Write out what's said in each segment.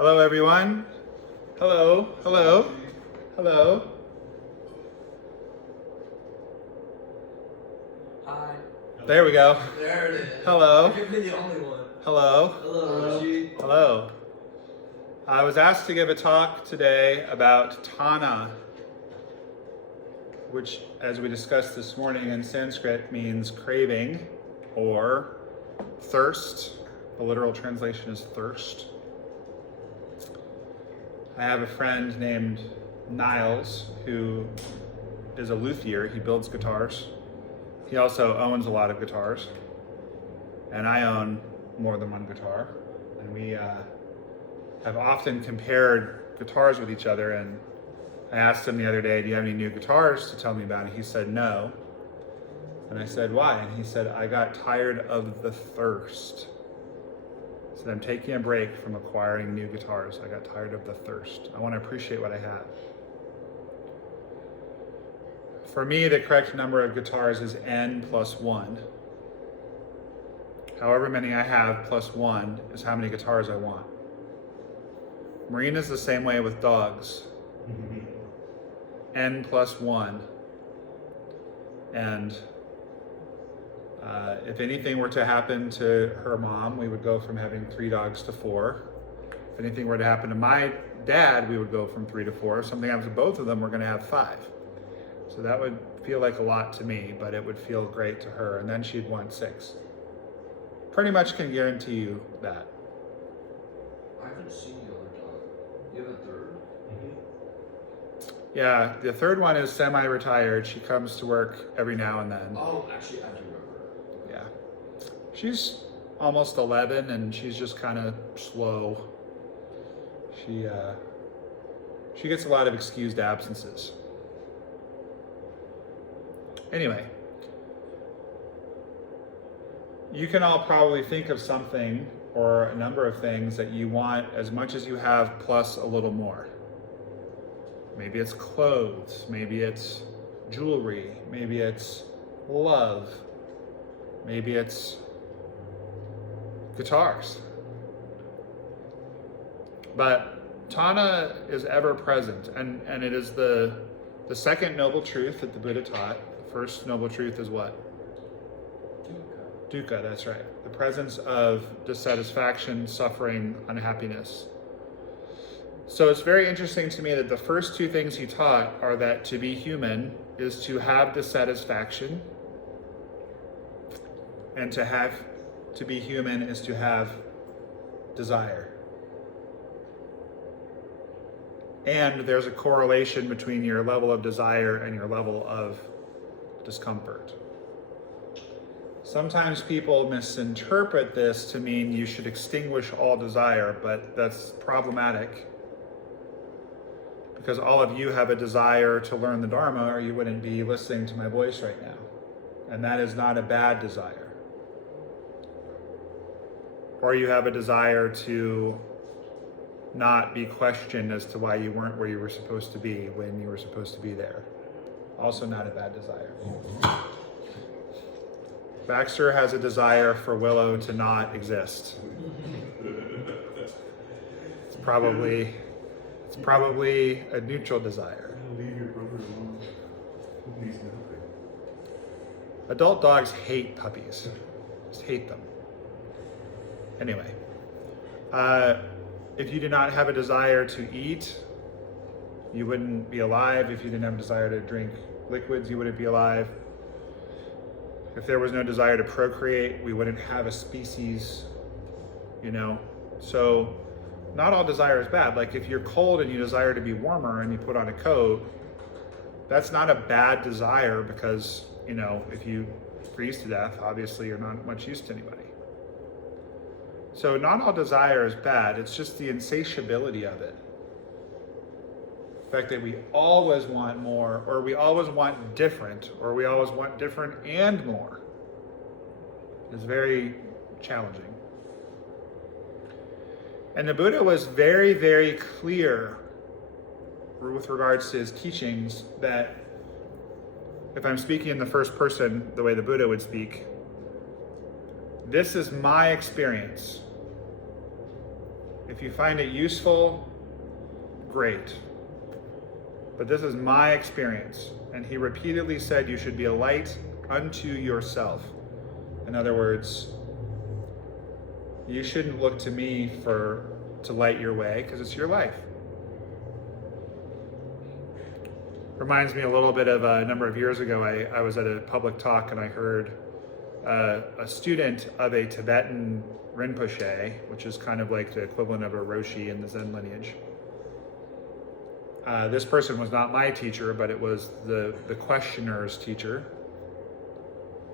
Hello, everyone. Hello, hello, hello. Hi. There we go. There it is. Hello. I could be the only one. Hello. Hello, Roshi. Hello. I was asked to give a talk today about Tana, which, as we discussed this morning in Sanskrit, means craving or thirst. The literal translation is thirst. I have a friend named Niles who is a luthier. He builds guitars. He also owns a lot of guitars. And I own more than one guitar. And we have often compared guitars with each other. And I asked him the other day, do you have any new guitars to tell me about? And he said, no. And I said, why? And he said, I got tired of the thirst. I said, I'm taking a break from acquiring new guitars. I got tired of the thirst. I want to appreciate what I have. For me, the correct number of guitars is n plus 1. However many I have plus 1 is how many guitars I want. Marina's the same way with dogs. N plus 1. And if anything were to happen to her mom, we would go from having 3 dogs to 4. If anything were to happen to my dad, we would go from 3 to 4. If something happens to both of them, we're going to have 5. So that would feel like a lot to me, but it would feel great to her. And then she'd want 6. Pretty much can guarantee you that. I haven't seen the other dog. You have a third? Yeah, the third one is semi-retired. She comes to work every now and then. Oh, actually, I do remember. Yeah. She's almost 11 and she's just kind of slow. She gets a lot of excused absences. Anyway, you can all probably think of something or a number of things that you want as much as you have plus a little more. Maybe it's clothes, maybe it's jewelry, maybe it's love, maybe it's guitars. But Tana is ever present, and it is the second noble truth that the Buddha taught. The first noble truth is what? Dukkha, that's right. The presence of dissatisfaction, suffering, unhappiness. So it's very interesting to me that the first 2 things he taught are that to be human is to have dissatisfaction, and to be human is to have desire. And there's a correlation between your level of desire and your level of discomfort. Sometimes people misinterpret this to mean you should extinguish all desire, but that's problematic. Because all of you have a desire to learn the Dharma, or you wouldn't be listening to my voice right now. And that is not a bad desire. Or you have a desire to not be questioned as to why you weren't where you were supposed to be when you were supposed to be there. Also not a bad desire. Baxter has a desire for Willow to not exist. It's probably a neutral desire. Leave your brother alone. He's nothing. Adult dogs hate puppies. Just hate them. Anyway, if you do not have a desire to eat, you wouldn't be alive. If you didn't have a desire to drink liquids, you wouldn't be alive. If there was no desire to procreate, we wouldn't have a species, So not all desire is bad. Like if you're cold and you desire to be warmer and you put on a coat, that's not a bad desire because, if you freeze to death, obviously you're not much use to anybody. So not all desire is bad. It's just the insatiability of it. The fact that we always want more, or we always want different, or we always want different and more is very challenging. And the Buddha was very, very clear with regards to his teachings that if I'm speaking in the first person the way the Buddha would speak, this is my experience. If you find it useful, great. But this is my experience. And he repeatedly said you should be a light unto yourself. In other words, you shouldn't look to me to light your way, because it's your life. Reminds me a little bit of a number of years ago, I was at a public talk and I heard a student of a Tibetan Rinpoche, which is kind of like the equivalent of a Roshi in the Zen lineage. This person was not my teacher, but it was the questioner's teacher.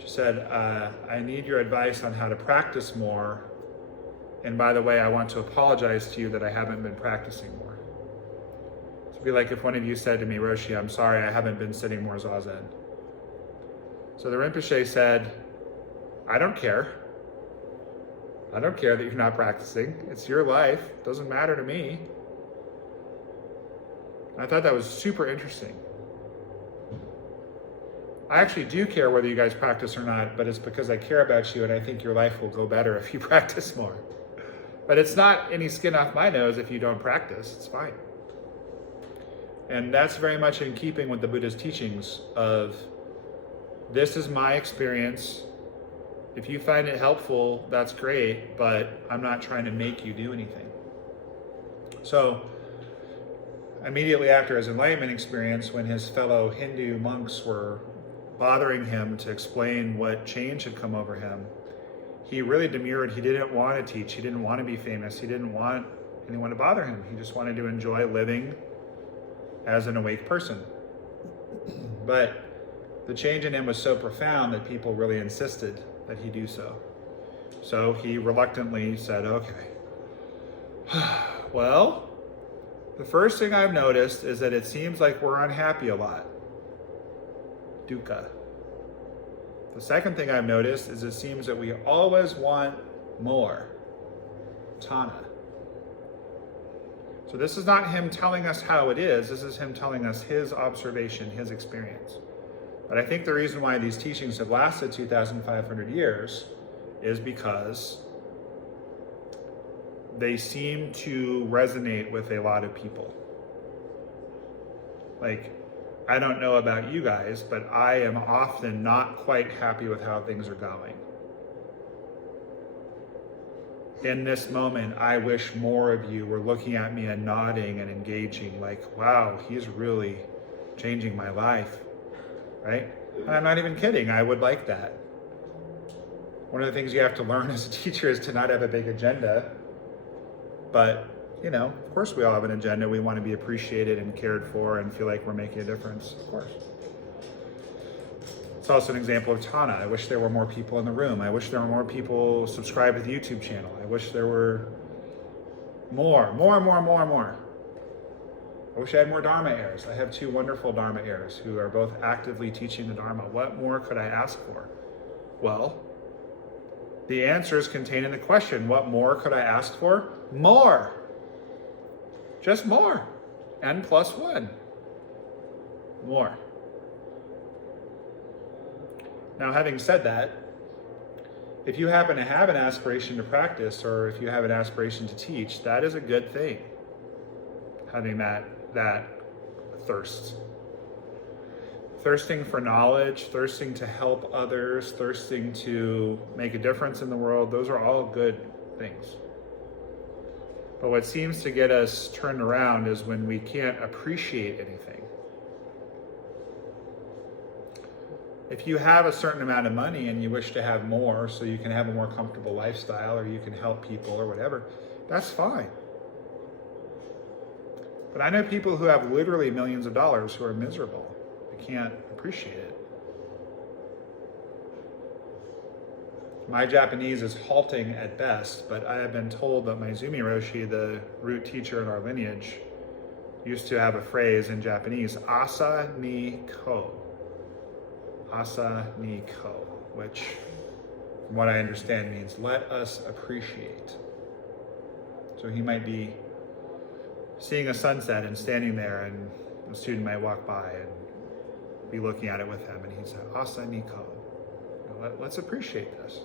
She said, I need your advice on how to practice more. And by the way, I want to apologize to you that I haven't been practicing more. So it'd be like if one of you said to me, Roshi, I'm sorry, I haven't been sitting more Zazen. So the Rinpoche said, I don't care. I don't care that you're not practicing. It's your life. It doesn't matter to me. I thought that was super interesting. I actually do care whether you guys practice or not, but it's because I care about you and I think your life will go better if you practice more. But it's not any skin off my nose if you don't practice. It's fine. And that's very much in keeping with the Buddha's teachings of, this is my experience. If you find it helpful, that's great, but I'm not trying to make you do anything. So, immediately after his enlightenment experience, when his fellow Hindu monks were bothering him to explain what change had come over him, he really demurred. He didn't want to teach. He didn't want to be famous. He didn't want anyone to bother him. He just wanted to enjoy living as an awake person. But the change in him was so profound that people really insisted that he do so. So he reluctantly said, okay, well, the first thing I've noticed is that it seems like we're unhappy a lot. Dukkha. The second thing I've noticed is it seems that we always want more. Tanha. So this is not him telling us how it is. This is him telling us his observation, his experience. But I think the reason why these teachings have lasted 2,500 years is because they seem to resonate with a lot of people. Like, I don't know about you guys, but I am often not quite happy with how things are going. In this moment, I wish more of you were looking at me and nodding and engaging, like, wow, he's really changing my life, right? And I'm not even kidding, I would like that. One of the things you have to learn as a teacher is to not have a big agenda. But, you know, of course we all have an agenda. We want to be appreciated and cared for and feel like we're making a difference, of course. It's also an example of Tanha. I wish there were more people in the room. I wish there were more people subscribed to the YouTube channel. I wish there were more. I wish I had more Dharma heirs. I have 2 wonderful Dharma heirs who are both actively teaching the Dharma. What more could I ask for? Well, the answer is contained in the question, what more could I ask for? More. Just more. N+1. More. Now, having said that, if you happen to have an aspiration to practice, or if you have an aspiration to teach, that is a good thing. Having that thirst. Thirsting for knowledge, thirsting to help others, thirsting to make a difference in the world, those are all good things. But what seems to get us turned around is when we can't appreciate anything. If you have a certain amount of money and you wish to have more so you can have a more comfortable lifestyle or you can help people or whatever, that's fine. But I know people who have literally millions of dollars who are miserable. They can't appreciate it. My Japanese is halting at best, but I have been told that my Zumi Roshi, the root teacher in our lineage, used to have a phrase in Japanese, asa ni ko. Asa ni ko, which, from what I understand, means let us appreciate. So he might be seeing a sunset and standing there, and a student might walk by and be looking at it with him, and he said, asa ni ko. Let's appreciate this.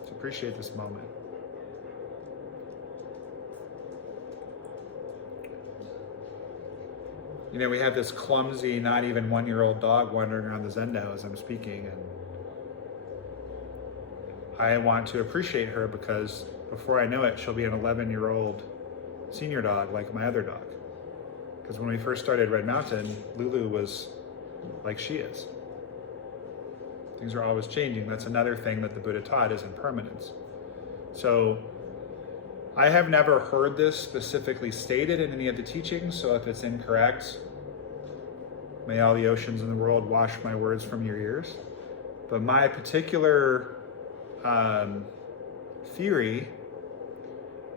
Let's appreciate this moment. You know, we have this clumsy, not even 1-year-old dog wandering around the Zendo as I'm speaking, and I want to appreciate her because before I know it, she'll be an 11-year-old senior dog like my other dog. Because when we first started Red Mountain, Lulu was like she is. Things are always changing. That's another thing that the Buddha taught, is impermanence. So I have never heard this specifically stated in any of the teachings, so if it's incorrect, may all the oceans in the world wash my words from your ears. But my particular theory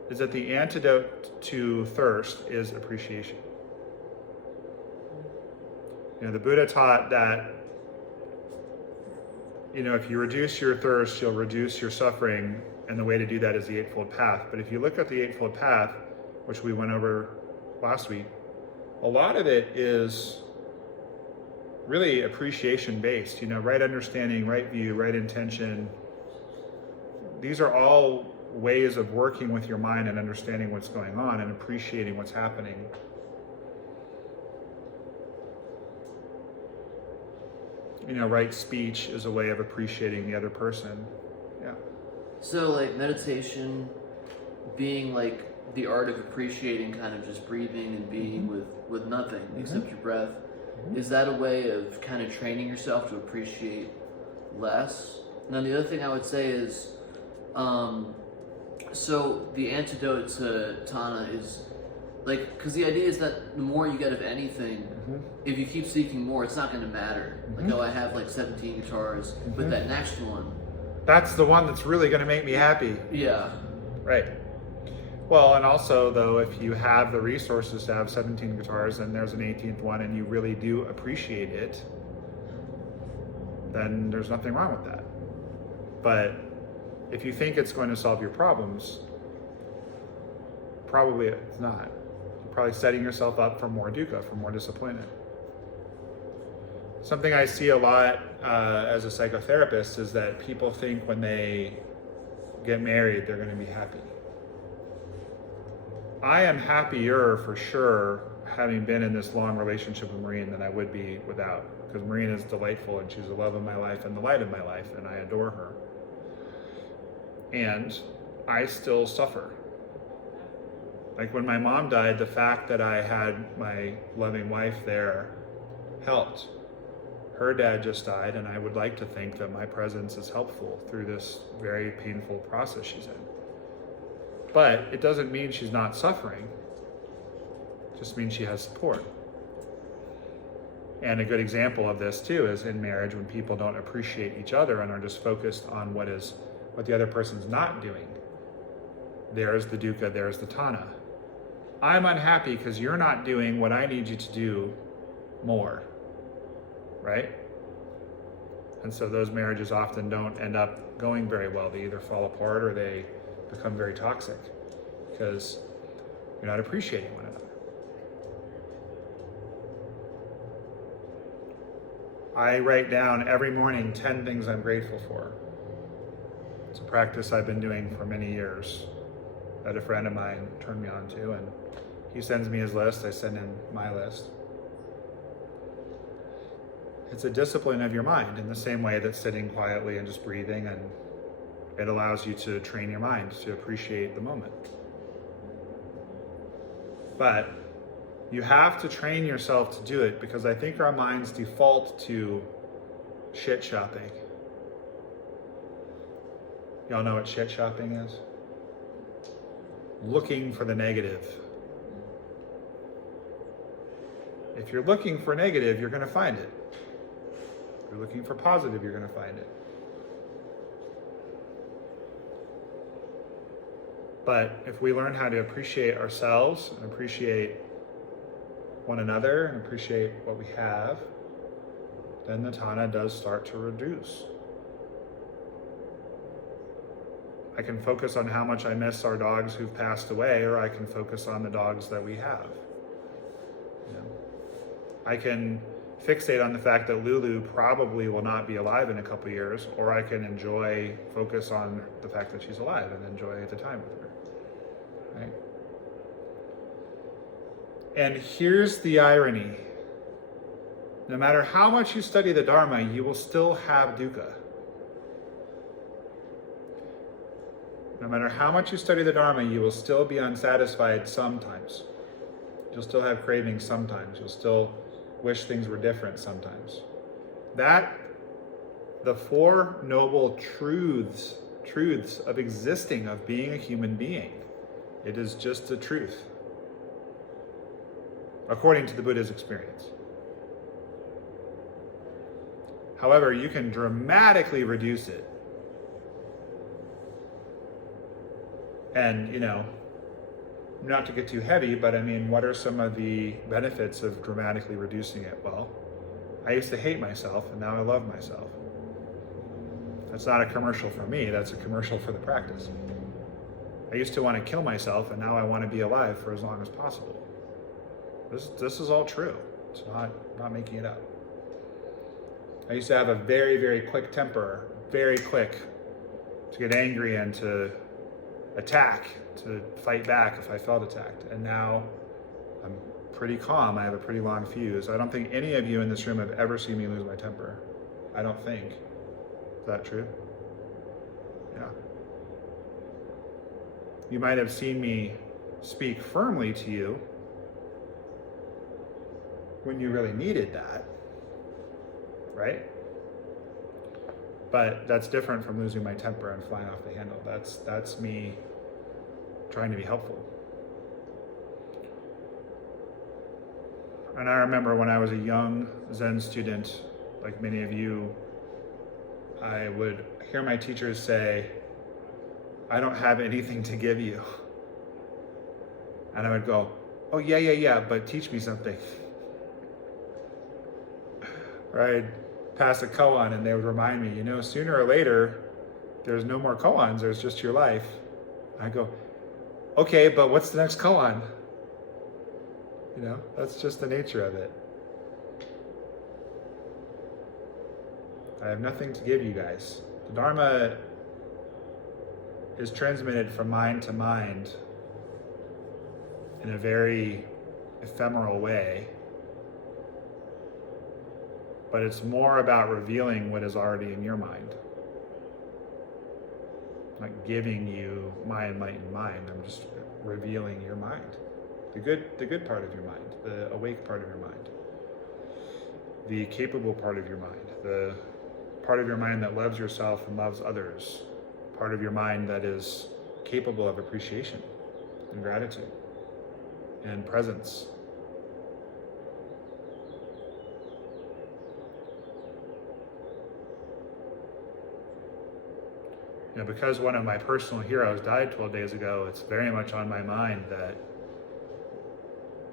is that the antidote to thirst is appreciation. You know, the Buddha taught that, you know, if you reduce your thirst, you'll reduce your suffering, and the way to do that is the Eightfold Path. But if you look at the Eightfold Path, which we went over last week, a lot of it is really appreciation based, you know, right understanding, right view, right intention. These are all ways of working with your mind and understanding what's going on and appreciating what's happening. You know, right speech is a way of appreciating the other person. Yeah. So like meditation being like the art of appreciating, kind of just breathing and being with nothing except your breath. Is that a way of kind of training yourself to appreciate less? Now the other thing I would say is, so the antidote to Tana is like, because the idea is that the more you get of anything, if you keep seeking more, it's not going to matter. Like, oh, I have like 17 guitars, but that next one, that's the one that's really going to make me happy. yeah. Right. Well, and also though, if you have the resources to have 17 guitars and there's an 18th one and you really do appreciate it, then there's nothing wrong with that. But if you think it's going to solve your problems, probably it's not. You're probably setting yourself up for more dukkha, for more disappointment. Something I see a lot as a psychotherapist is that people think when they get married, they're going to be happy. I am happier for sure having been in this long relationship with Maureen than I would be without, because Maureen is delightful and she's the love of my life and the light of my life, and I adore her. And I still suffer. Like when my mom died, the fact that I had my loving wife there helped. Her dad just died, and I would like to think that my presence is helpful through this very painful process she's in. But it doesn't mean she's not suffering. It just means she has support. And a good example of this too is in marriage, when people don't appreciate each other and are just focused on what the other person's not doing. There's the dukkha, there's the Tana. I'm unhappy because you're not doing what I need you to do more, right? And so those marriages often don't end up going very well. They either fall apart or they become very toxic because you're not appreciating one another. I write down every morning 10 things I'm grateful for. It's a practice I've been doing for many years that a friend of mine turned me on to, and he sends me his list, I send him my list. It's a discipline of your mind in the same way that sitting quietly and just breathing, and it allows you to train your mind to appreciate the moment. But you have to train yourself to do it, because I think our minds default to shit shopping. Y'all know what shit shopping is? Looking for the negative. If you're looking for negative, you're going to find it. If you're looking for positive, you're going to find it. But if we learn how to appreciate ourselves and appreciate one another and appreciate what we have, then the Tana does start to reduce. I can focus on how much I miss our dogs who've passed away, or I can focus on the dogs that we have. You know? I can fixate on the fact that Lulu probably will not be alive in a couple years, or I can focus on the fact that she's alive and enjoy the time with her. Right? And here's the irony. No matter how much you study the Dharma, you will still have dukkha. No matter how much you study the Dharma, you will still be unsatisfied sometimes. You'll still have cravings sometimes. You'll still wish things were different sometimes. The Four Noble Truths of existing, of being a human being. It is just the truth, according to the Buddha's experience. However, you can dramatically reduce it. And, not to get too heavy, but I mean, what are some of the benefits of dramatically reducing it? Well, I used to hate myself, and now I love myself. That's not a commercial for me, that's a commercial for the practice. I used to want to kill myself, and now I want to be alive for as long as possible. This is all true. It's not making it up. I used to have a very, very quick temper, very quick to get angry and to attack, to fight back if I felt attacked. And now I'm pretty calm. I have a pretty long fuse. I don't think any of you in this room have ever seen me lose my temper. I don't think. Is that true? Yeah. You might have seen me speak firmly to you when you really needed that, right? But that's different from losing my temper and flying off the handle. That's me trying to be helpful. And I remember when I was a young Zen student, like many of you, I would hear my teachers say, "I don't have anything to give you." And I would go, "Oh, yeah, but teach me something." Or I'd pass a koan and they would remind me, sooner or later, there's no more koans, there's just your life. I go, "Okay, but what's the next koan?" That's just the nature of it. I have nothing to give you guys. The Dharma is transmitted from mind to mind in a very ephemeral way. But it's more about revealing what is already in your mind. I'm not giving you my enlightened mind. I'm just revealing your mind. The good part of your mind, the awake part of your mind, the capable part of your mind, the part of your mind that loves yourself and loves others, part of your mind that is capable of appreciation and gratitude and presence. Because one of my personal heroes died 12 days ago, it's very much on my mind that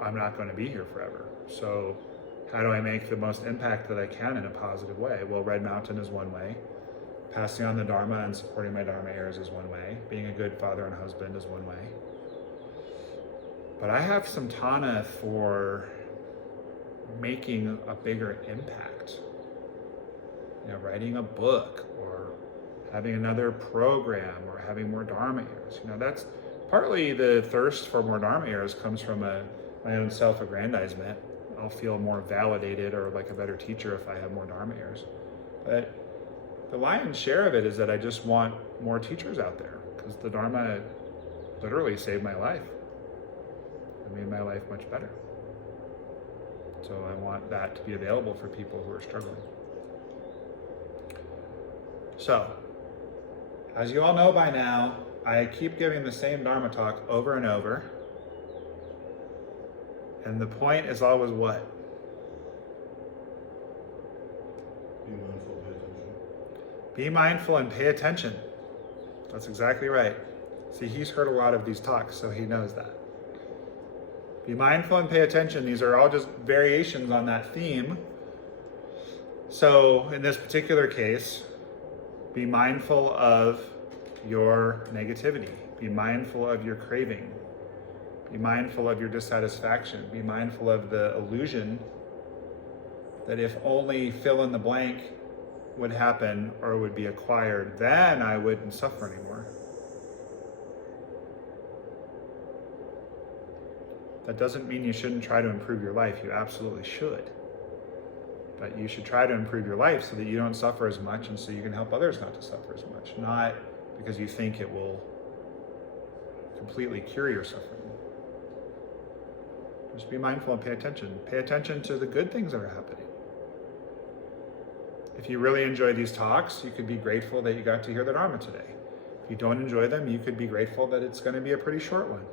I'm not going to be here forever. So how do I make the most impact that I can in a positive way? Well, Red Mountain is one way. Passing on the Dharma and supporting my Dharma heirs is one way. Being a good father and husband is one way. But I have some Tana for making a bigger impact. Writing a book, or having another program, or having more Dharma heirs. That's partly the thirst for more Dharma heirs comes from my own self-aggrandizement. I'll feel more validated or like a better teacher if I have more Dharma heirs. But the lion's share of it is that I just want more teachers out there, because the Dharma literally saved my life. It made my life much better. So I want that to be available for people who are struggling. So, as you all know by now, I keep giving the same Dharma talk over and over. And the point is always what? Be mindful, pay attention. Be mindful and pay attention. That's exactly right. See, he's heard a lot of these talks, so he knows that. Be mindful and pay attention. These are all just variations on that theme. So, in this particular case, be mindful of your negativity. Be mindful of your craving. Be mindful of your dissatisfaction. Be mindful of the illusion that if only fill in the blank would happen or would be acquired, then I wouldn't suffer anymore. That doesn't mean you shouldn't try to improve your life. You absolutely should. But you should try to improve your life so that you don't suffer as much and so you can help others not to suffer as much. Not because you think it will completely cure your suffering. Just be mindful and pay attention. Pay attention to the good things that are happening. If you really enjoy these talks, you could be grateful that you got to hear the Dharma today. If you don't enjoy them, you could be grateful that it's going to be a pretty short one.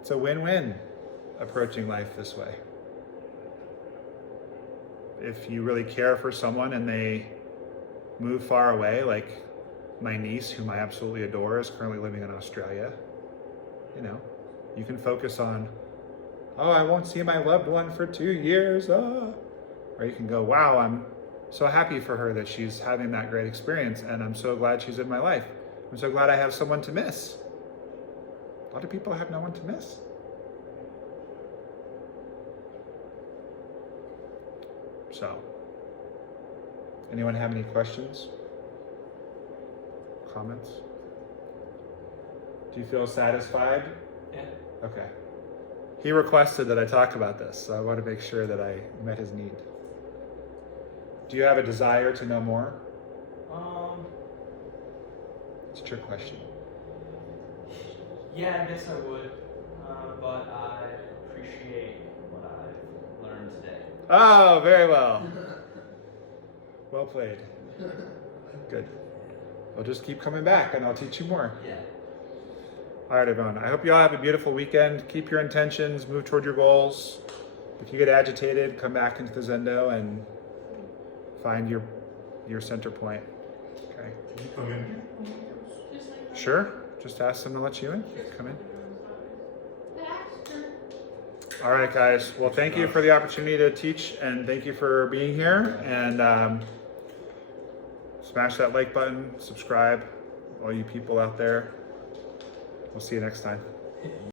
It's a win-win approaching life this way. If you really care for someone and they move far away, like my niece, whom I absolutely adore, is currently living in Australia, you can focus on, oh, I won't see my loved one for 2 years. Or you can go, wow, I'm so happy for her that she's having that great experience, and I'm so glad she's in my life. I'm so glad I have someone to miss. A lot of people have no one to miss. So, anyone have any questions? Comments? Do you feel satisfied? Yeah. Okay. He requested that I talk about this, so I want to make sure that I met his need. Do you have a desire to know more? It's a trick question. Yeah, I guess I would, but I appreciate what I've learned today. Oh, very well. Well played. Good. I'll just keep coming back and I'll teach you more. Yeah. All right, everyone. I hope you all have a beautiful weekend. Keep your intentions, move toward your goals. If you get agitated, come back into the Zendo and find your center point. Okay. Can you come in? Sure. Just ask them to let you in. Come in. All right, guys. Well, thank you for the opportunity to teach, and thank you for being here. And smash that like button, subscribe, all you people out there. We'll see you next time.